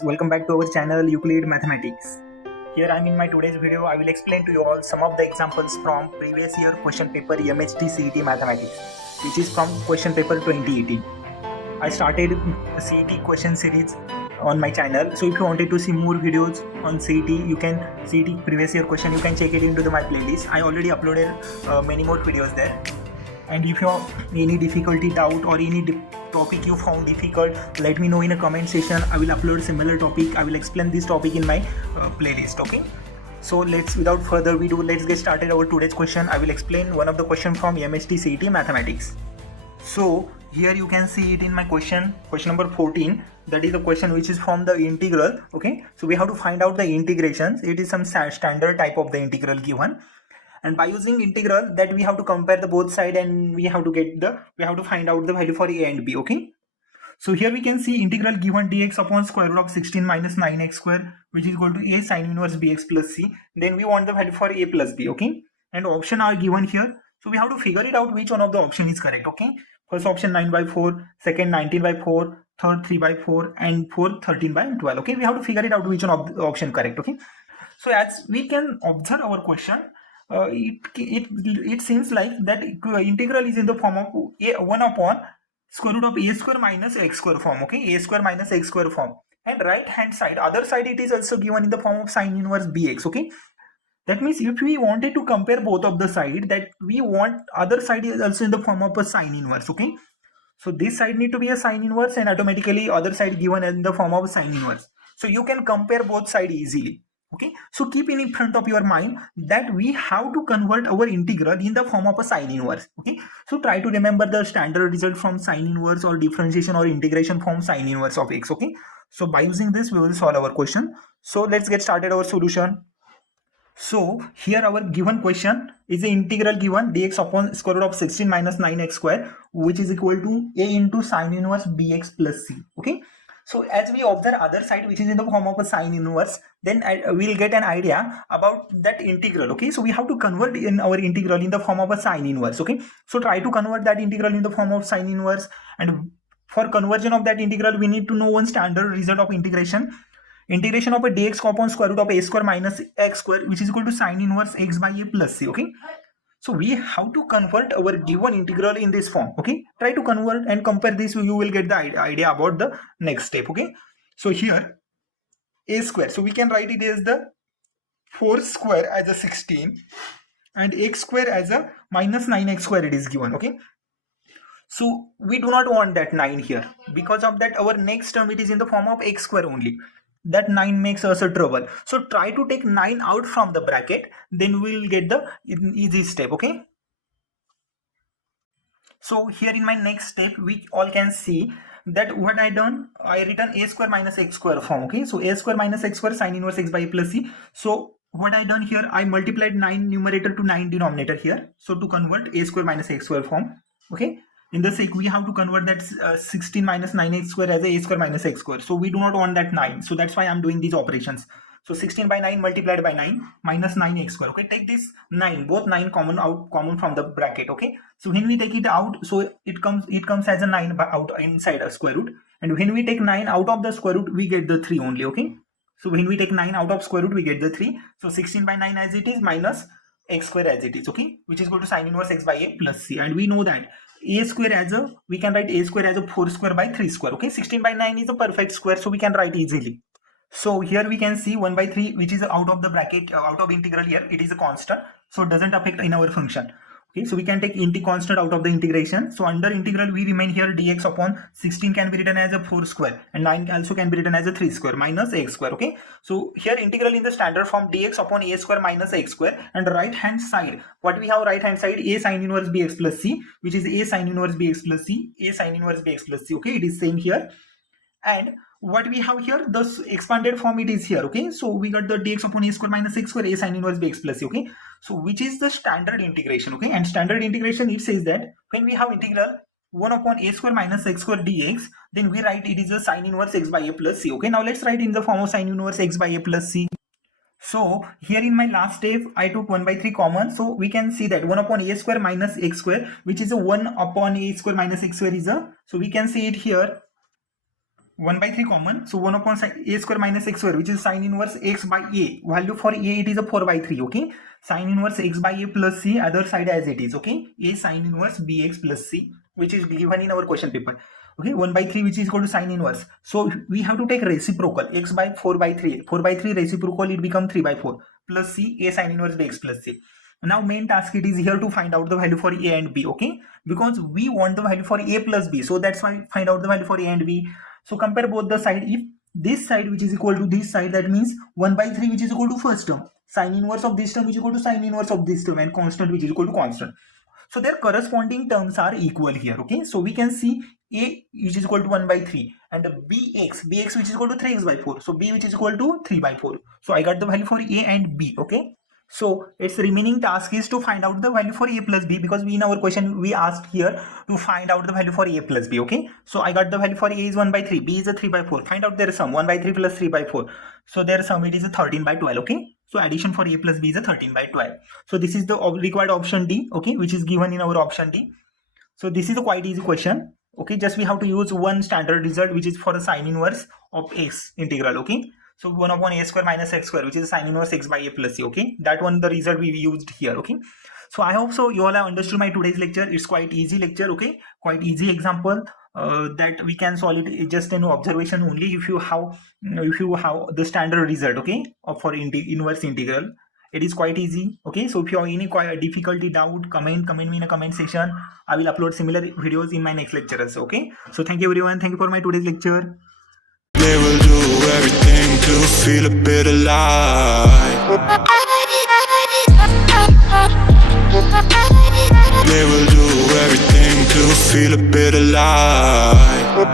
viewers, welcome back to our channel Euclid Mathematics. Here I am in my today's video. I will explain to you all some of the examples from previous year question paper MHT-CET Mathematics, which is from question paper 2018. I started a CET question series on my channel, so if you wanted to see more videos on CET, you can CET previous year question, you can check it into my playlist. I already uploaded many more videos there. And if you have any difficulty, doubt, or any topic you found difficult, let me know in a comment section. I will upload similar topic. I will explain this topic in my playlist. Okay, so without further ado, let's get started our today's question. I will explain one of the question from MHT-CET Mathematics. So here you can see it in my question number 14. That is the question which is from the integral. Okay, so we have to find out the integrations. It is some standard type of the integral given. And by using integral, that we have to compare the both side, and we have to find out the value for a and b. Okay, so here we can see integral given dx upon square root of 16 minus 9x square, which is equal to a sine inverse bx plus c. Then we want the value for a plus b. Okay, and option are given here, so we have to figure it out which one of the option is correct. Okay, first option 9 by 4, second 19 by 4, third 3 by 4, and fourth 13 by 12. Okay, we have to figure it out which one of the option correct. Okay, so as we can observe our question, it seems like that integral is in the form of 1 upon square root of a square minus x square form. Okay, a square minus x square form, and right hand side, other side, it is also given in the form of sine inverse bx. Okay, that means if we wanted to compare both of the side, that we want other side is also in the form of a sine inverse. Okay, so this side need to be a sine inverse, and automatically other side given in the form of sine inverse, so you can compare both side easily. Okay, so keep in front of your mind that we have to convert our integral in the form of a sine inverse. Okay, so try to remember the standard result from sine inverse or differentiation or integration from sine inverse of x. Okay, so by using this we will solve our question. So let's get started our solution. So here our given question is the integral given dx upon square root of 16 minus 9x square, which is equal to a into sine inverse bx plus c. Okay, so as we observe other side, which is in the form of a sine inverse, then we'll get an idea about that integral. Okay, so we have to convert in our integral in the form of a sine inverse. Okay, so try to convert that integral in the form of sine inverse, and for conversion of that integral we need to know one standard result of integration. Integration of a dx upon square root of a square minus x square, which is equal to sine inverse x by a plus c. Okay, so we have to convert our given integral in this form. Okay, try to convert and compare this, you will get the idea about the next step. Okay, so here a square, so we can write it as the 4 square as a 16 and x square as a minus 9x square it is given. Okay, so we do not want that 9 here, because of that our next term it is in the form of x square only. That 9 makes us a trouble, so try to take 9 out from the bracket, then we will get the easy step. Okay, so here in my next step we all can see that what I done, I written a square minus x square form. Okay, so a square minus x square sine inverse x by a plus c. So what I done here, I multiplied 9 numerator to 9 denominator here, so to convert a square minus x square form. Okay, in the sake we have to convert that 16 minus 9x square as a square minus x square, so we do not want that 9, so that's why I'm doing these operations. So 16 by 9 multiplied by 9 minus 9x square. Okay, take this 9, both 9 common from the bracket. Okay, so when we take it out, so it comes as a 9 out inside a square root, and when we take 9 out of the square root we get the 3 only. Okay, so when we take 9 out of square root we get the 3, so 16 by 9 as it is minus x square as it is. Okay, which is equal to sine inverse x by a plus c, and we know that a square as a, we can write a square as a 4 square by 3 square. Okay, 16 by 9 is a perfect square, so we can write easily. So here we can see 1 by 3, which is out of the bracket, out of integral here, it is a constant, so it doesn't affect in our function. Okay, so we can take constant out of the integration. So under integral we remain here dx upon 16 can be written as a 4 square, and 9 also can be written as a 3 square minus x square. Okay, so here integral in the standard form dx upon a square minus x square, and right hand side, what we have right hand side, a sine inverse bx plus c, which is a sine inverse bx plus c, a sine inverse bx plus c. Okay, it is same here, and what we have here, the expanded form it is here. Okay, so we got the dx upon a square minus x square, a sine inverse bx plus c. Okay, so which is the standard integration. Okay, and standard integration, it says that when we have integral 1 upon a square minus x square dx, then we write it is a sine inverse x by a plus c. Okay, now let's write in the form of sine inverse x by a plus c. So here in my last step I took 1 by 3 common, so we can see that 1 upon a square minus x square, which is a 1 upon a square minus x square is a, so we can see it here 1 by 3 common, so 1 upon a square minus x square, which is sine inverse x by a. Value for a, it is a 4 by 3, okay. Sine inverse x by a plus c, other side as it is, okay. A sine inverse bx plus c, which is given in our question paper, okay. 1 by 3, which is equal to sine inverse. So we have to take reciprocal, x by 4 by 3. 4 by 3 reciprocal, it become 3 by 4 plus c, a sine inverse bx plus c. Now main task it is here to find out the value for a and b, okay, because we want the value for a plus b, so that's why find out the value for a and b. So compare both the side. If this side which is equal to this side, that means 1 by 3 which is equal to first term, sine inverse of this term which is equal to sine inverse of this term, and constant which is equal to constant. So their corresponding terms are equal here, okay. So we can see a which is equal to 1 by 3 and bx which is equal to 3x by 4. So b which is equal to 3 by 4. So I got the value for a and b, okay. So its remaining task is to find out the value for a plus b, because we in our question we asked here to find out the value for a plus b, okay. So I got the value for a is 1 by 3, b is a 3 by 4. Find out their sum, 1 by 3 plus 3 by 4. So their sum it is a 13 by 12, okay. So addition for a plus b is a 13 by 12. So this is the required option D, okay, which is given in our option D. So this is a quite easy question, okay. Just we have to use one standard result, which is for the sine inverse of x integral, okay. So 1 upon a square minus x square, which is sine inverse x by a plus c, okay. That one the result we used here, okay. So I hope so you all have understood my today's lecture. It's quite easy lecture, okay, quite easy example that we can solve it just an observation only if you have the standard result, okay, for inverse integral. It is quite easy, okay. So if you have any difficulty, doubt, comment me in a comment section. I will upload similar videos in my next lectures, okay. So thank you everyone, thank you for my today's lecture. They will do everything to feel a bit alive. They will do everything to feel a bit alive.